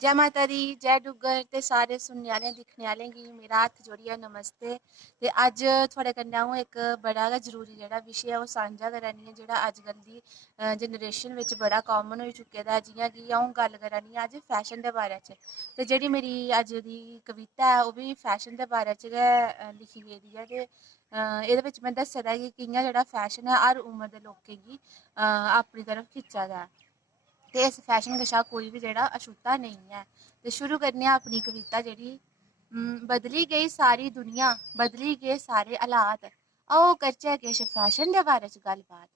जय माता दी, जय डुग्गर ते सारे सुनने आह्लें दिक्खने आह्लें गी मेरा हत्थ जोड़ियै नमस्ते। ते अज्ज थुआढ़े कन्नै अ'ऊं इक बड़ा गै जरूरी जेह्ड़ा विशे ऐ ओह् सांझा करा नी आं, जेह्ड़ा अज्जकल दी जनरेशन बिच बड़ा कॉमन होई चुके दा ऐ। जि'यां कि अ'ऊं गल्ल करा नी आं अज्ज फैशन दे बारे च, ते जेह्ड़ी मेरी अज्ज दी कविता ऐ ओह् बी फैशन दे बारे च गै लिखी गेदी ऐ। ते एह्दे बिच में दस्से दा कि कि'यां जेह्ड़ा फैशन ऐ हर उमर दे लोकें गी अपनी तरफ खिच्चा दा ऐ, ते इस फैशन कशा कोई बी जेह्ड़ा अछूता नेईं ऐ। ते शुरू करने आं अपनी कविता जेह्ड़ी। बदली गेई सारी दुनिया, बदली गे सारे हालात, आओ करचै किश फैशन दे बारे च गल्लबात।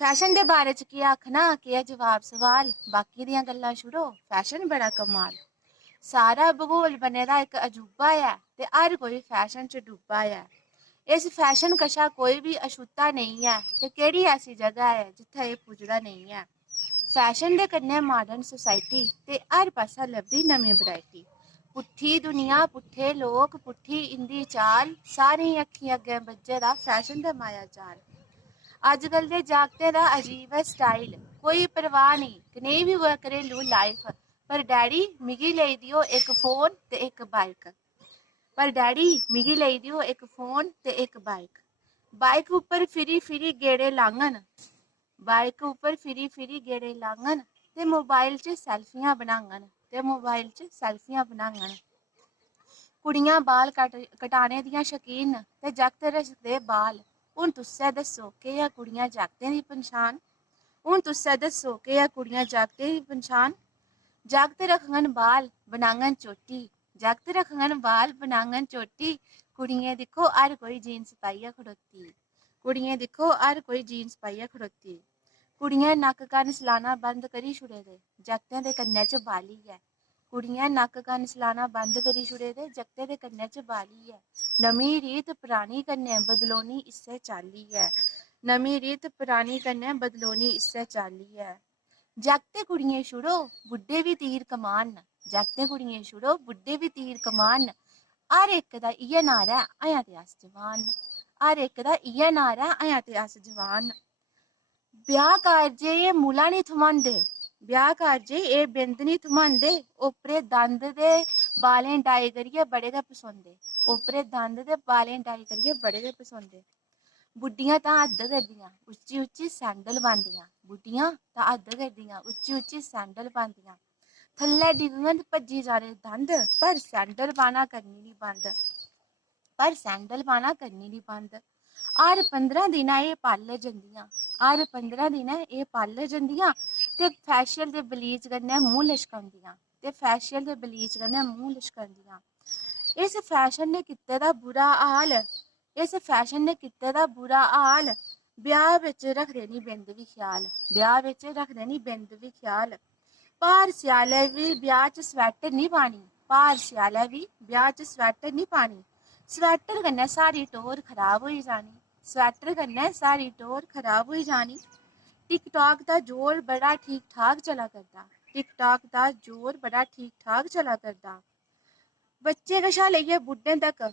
फैशन दे बारे च केह् आखना, केह् जवाब सवाल, बाकी दियां गल्लां छुड़ो, फैशन बड़ा कमाल। सारा भूगोल बने दा इक अजूबा ऐ, ते हर कोई फैशन च डुब्बा ऐ। इस फैशन कशा कोई बी अछूता नेईं ऐ, ते केह्ड़ी ऐसी जगह ऐ जित्थै एह् पुजदा नेईं ऐ। फैशन दे कन्नै मॉडर्न सोसाइटी, ते हर पास्सै लभदी नमीं वैरायटी। पुट्ठी दुनिया, पुट्ठे लोक, पुट्ठी इंदी चाल, सारें अक्खीं अग्गें बज्झे दा फैशन दा माया जाल। अज्जकल दे जागतें दा अजीब ऐ स्टाइल, कोई परवाह् नेईं कनेही बी होऐ घरेलू लाइफ। पर डैडी मिगी लेई देओ इक फोन ते इक बाइक। पर डैडी मिगी लेई देओ इक फोन ते इक बाइक। बाइक उप्पर फिरी फिरी गेड़े लाङन, बाइक उप्पर फिरी फिरी गेड़े लाङन, ते मोबाइल च सैल्फियां बनाङन, ते मोबाइल च सैल्फियां बनाङन। कुड़ियां बाल कटाने दियां शकीन न, ते जागत रखदे बाल। हून तुस्सै दस्सो केह् ऐ कुड़ियां जागतें दी पंछान। हून तुस्सै दस्सो केह् ऐ कुड़ियां जागतें दी पंछान। जागत रखङन बाल बनाङन चोटी, जागत रखङन बाल बनाङन चोटी। कुड़ियें दिक्खो हर कोई जीन्स पाइयै खड़ोती, कुड़ियें दिक्खो हर कोई जीन्स पाइयै खड़ोती। कुड़ियें नक्क कन्न सलाना बंद करी छुड़े दे, जागतें दे कन्नै च बाली ऐ। कुड़ियें नक्क कन्न सलाना बंद करी छुड़े दे, जागतें दे कन्नै च बाली ऐ। नमीं रीत परानी कन्नै बदलोनी इस्सै चाल्ली ऐ, नमीं रीत परानी कन्नै बदलोनी इस्सै चाल्ली ऐ। जागतें कुड़ियें छुड़ो बुड्ढे बी तीर कमान न, जागतें कुड़ियें छुड़ो बुड्ढे बी तीर कमान न। हर इक दा इ'यै नारा ऐ अजें ते अस जवान न, हर इक दा इ'यै नारा ऐ अजें ते अस जवान न। ब्याह् कारजे एह् मुला नी थम्हांदे, ब्याह् कारजे एह् बिंद नी थम्हांदे। ओपरे दंद ते बालें डाई करियै बड़े गै पसोंदे, ओपरे दंद ते बालें डाई करियै बड़े गै पसोंदे। बुड्ढियां तां हद्द करदियां उच्ची उच्ची सैंडल पांदियां, बुड्ढियां तां हद्द करदियां उच्ची उच्ची सैंडल पांदियां। थल्लै डिग्गङन भज्जी जाने दंद, पर सैंडल पाना करनी नी बंद, पर सैंडल पाना करनी नी बंद। हर 15 दिन एह् पार्लर जंदियां, हर 15 दिन एह् पार्लर जंदियां, ते फैशियल ते बलीच कन्नै मूंह लशकांदियां, ते फैशियल ते बलीच कन्नै मूंह लशकांदियां। इस फैशन ने कीते दा बुरा हाल, इस फैशन ने कीते दा बुरा हाल। ब्याह् बिच रखदे नी बिंद बी ख्याल, ब्याह् बिच रखदे नी बिंद बी ख्याल। भार स्यालै बी ब्याह् च स्वैटर नी पानी, भार स्यालै बी ब्याह् च स्वैटर नी पानी। स्वैटर कन्नै साढ़ी टौर खराब होई जानी, स्वैटर कन्नै साढ़ी टौर खराब होई जानी। टिकटॉक दा जोर बड़ा ठीक ठाक चला करदा, टिकटॉक दा जोर बड़ा ठीक ठाक चला करदा। बच्चे कशा लेइयै बुड्ढें तक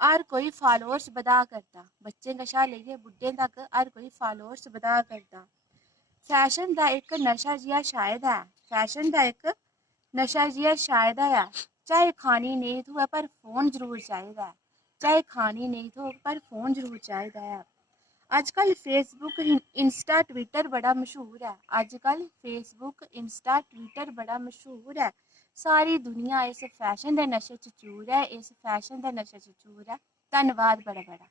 हर कोई फॉलोअर्स बधा करदा, बच्चें कशा लेइयै बुड्ढें तक हर कोई फॉलोअर्स बधा करदा। फैशन दा इक नशा जेहा छाए दा ऐ, फैशन दा इक नशा जेहा छाए दा ऐ। चाहे खानी नेईं थ्होऐ पर फोन जरूर चाहिदा ऐ, चाहे खानी नेईं थ्होग पर फोन जरूर चाहिदा ऐ। अज्जकल फेसबुक इंस्टा ट्विटर बड़ा मशहूर ऐ, अज्जकल फेसबुक इंस्टा ट्विटर बड़ा मशहूर ऐ। सारी दुनिया इस फैशन दे नशे च चूर ऐ, इस फैशन दे नशे च चूर ऐ। धन्नवाद बड़ा बड़ा।